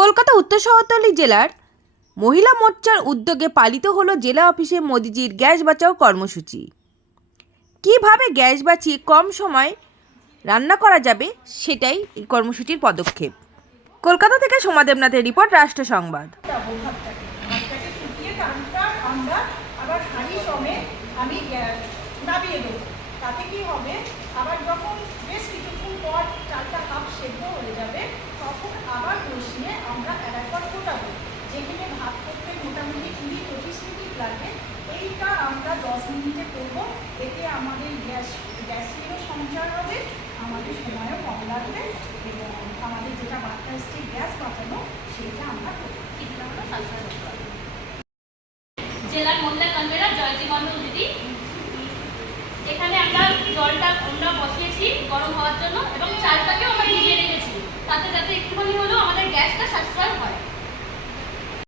কলকাতা উত্তর শহরতলি জেলার মহিলা মোর্চার উদ্যোগে পালিত হলো জেলা অফিসে মোদিজির গ্যাস বাঁচাও কর্মসূচি। কিভাবে গ্যাস বাঁচিয়ে কম সময় রান্না করা যাবে সেটাই এই কর্মসূচির পদক্ষেপ। কলকাতা থেকে সোমা দেবনাথের রিপোর্ট, রাষ্ট্র সংবাদ। তাতে কি হবে, আবার যখন বেশ কিছুক্ষণ পর চালটা হাফ সেদ্ধ হয়ে যাবে তখন আবার বসিয়ে আমরা একবার ফোটাবো। যেখানে ভাত করতে মোটামুটি 20-25 মিনিট লাগে, এইটা আমরা 10 মিনিটে করবো। এতে আমাদের গ্যাসেরও সঞ্চয় হবে, আমাদের সময়ও কম লাগবে এবং আমাদের যেটা বাচ্চা স্টিক গ্যাস বাঁচানো সেইটা আমরা করবো। জেলার মহিলা কনভেনার জয়তী মণ্ডল দিদি, এখানে আমরা জলটা বসিয়েছি গরম হওয়ার জন্য এবং চালটাকেও আমরা ভিজিয়ে রেখেছি, তাতে যাতে একটুখানি হলেও আমাদের গ্যাস